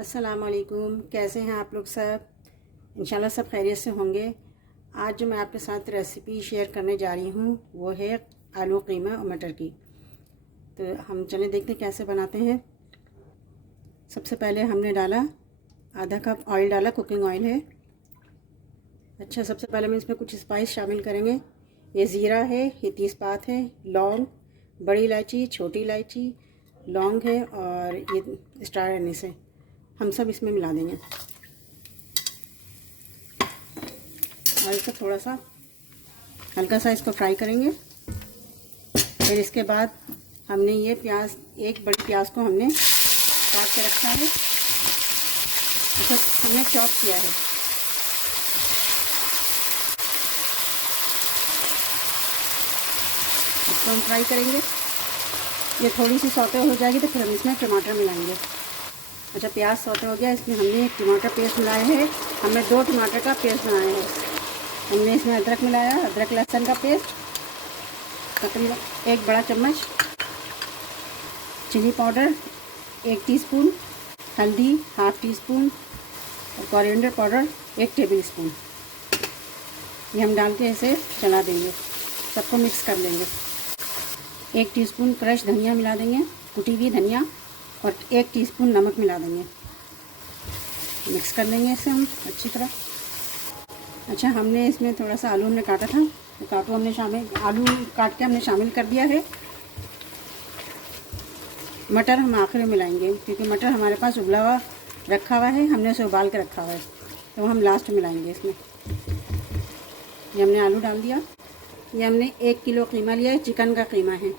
अस्सलाम वालेकुम। कैसे हैं आप लोग सब? इंशाल्लाह सब खैरियत से होंगे। आज जो मैं आपके साथ रेसिपी शेयर करने जा रही हूँ वो है आलू कीमा और मटर की। तो हम चले देखते हैं कैसे बनाते हैं। सबसे पहले हमने डाला आधा कप ऑयल डाला, कुकिंग ऑयल है। अच्छा, सबसे पहले हम इसमें कुछ स्पाइस शामिल करेंगे। ये ज़ीरा है, ये तेज़पात है, लौंग, बड़ी इलायची, छोटी इलायची, लौंग है और ये स्टार एनिस है। हम सब इसमें मिला देंगे और इसको थोड़ा सा हल्का सा इसको फ्राई करेंगे। फिर इसके बाद हमने ये प्याज, एक बड़ी प्याज को हमने काट के रखा है, इसको हमने चॉप किया है। इसको हम फ्राई करेंगे। ये थोड़ी सी सौते हो जाएगी तो फिर हम इसमें टमाटर मिलाएंगे। अच्छा, प्याज सौते हो गया, इसमें हमने एक टमाटर पेस्ट मिलाया है। हमने 2 टमाटर का पेस्ट बनाया है। हमने इसमें अदरक मिलाया, अदरक लहसुन का पेस्ट तकरीबन 1 बड़ा चम्मच, चिली पाउडर 1 टीस्पून, हल्दी ½ टीस्पून और कोरिएंडर पाउडर 1 टेबल स्पून। ये हम डाल के इसे चला देंगे, सबको मिक्स कर लेंगे। 1 टीस्पून क्रश धनिया मिला देंगे, कुटी हुई धनिया, और 1 टीस्पून नमक मिला देंगे। मिक्स कर लेंगे इसे हम अच्छी तरह। अच्छा, हमने इसमें थोड़ा सा आलू हमने काटा था, तो आलू काट के हमने शामिल कर दिया है। मटर हम आखिर में मिलाएंगे क्योंकि मटर हमारे पास उबला हुआ रखा हुआ है, हमने उसे उबाल के रखा हुआ है, तो हम लास्ट में मिलाएंगे इसमें। ये हमने आलू डाल दिया। ये हमने 1 किलो कीमा लिया है, चिकन का कीमा है,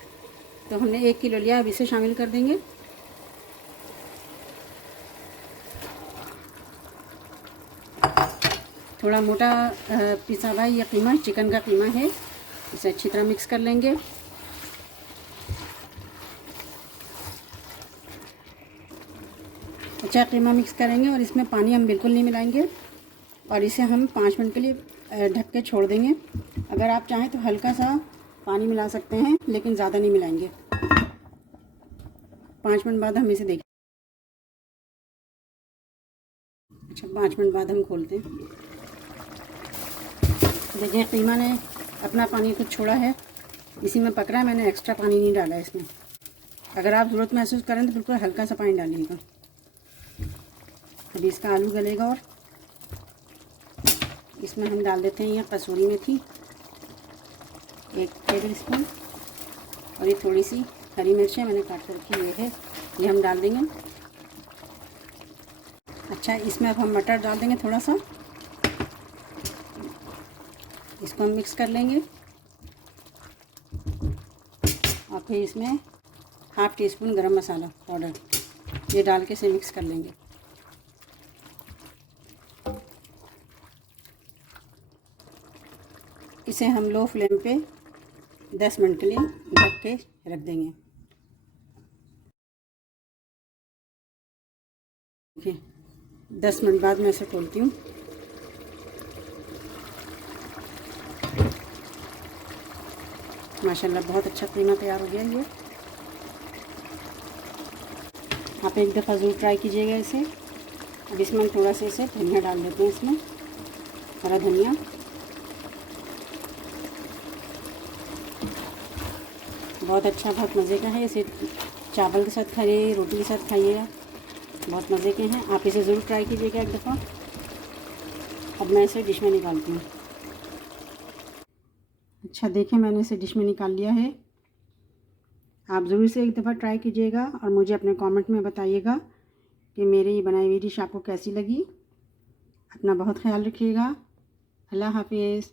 तो हमने 1 किलो लिया, अब इसे शामिल कर देंगे। थोड़ा मोटा पिसा हुआ ये कीमा, चिकन का कीमा है, इसे अच्छी तरह मिक्स कर लेंगे। अच्छा, कीमा मिक्स करेंगे और इसमें पानी हम बिल्कुल नहीं मिलाएंगे और इसे हम 5 मिनट के लिए ढक के छोड़ देंगे। अगर आप चाहें तो हल्का सा पानी मिला सकते हैं, लेकिन ज़्यादा नहीं मिलाएंगे। 5 मिनट बाद हम इसे देखें। अच्छा, 5 मिनट बाद हम खोलते हैं। देखिए, कीमा ने अपना पानी खुद छोड़ा है, इसी में पक रहा है। मैंने एक्स्ट्रा पानी नहीं डाला है इसमें। अगर आप ज़रूरत महसूस करें तो बिल्कुल हल्का सा पानी डालिएगा। अभी इसका आलू गलेगा और इसमें हम डाल देते हैं ये कसूरी मेथी 1 टेबल स्पून, और ये थोड़ी सी हरी मिर्चें मैंने काट कर रखी ये है, ये हम डाल देंगे। अच्छा, इसमें अब हम मटर डाल देंगे थोड़ा सा, इसको हम मिक्स कर लेंगे और फिर इसमें ½ टीस्पून गरम मसाला पाउडर ये डाल के इसे मिक्स कर लेंगे। इसे हम लो फ्लेम पे 10 मिनट के लिए ढक के रख देंगे। देखिए, 10 मिनट बाद मैं इसे खोलती हूँ। माशाल्लाह बहुत अच्छा कीमा तैयार हो गया ये। आप एक दफ़ा ज़रूर ट्राई कीजिएगा इसे। अब इसमें हम थोड़ा सा इसे धनिया डाल देते हैं, इसमें हरा धनिया। बहुत अच्छा, बहुत मज़े का है। इसे चावल के साथ खाइए, रोटी के साथ खाइएगा, बहुत मज़े के हैं। आप इसे ज़रूर ट्राई कीजिएगा एक दफ़ा। अब मैं इसे डिश में निकालती हूँ। अच्छा, देखें, मैंने इसे डिश में निकाल लिया है। आप ज़रूर से एक दफ़ा ट्राई कीजिएगा और मुझे अपने कमेंट में बताइएगा कि मेरी ये बनाई हुई डिश आपको कैसी लगी। अपना बहुत ख्याल रखिएगा। अल्लाह हाफिज़।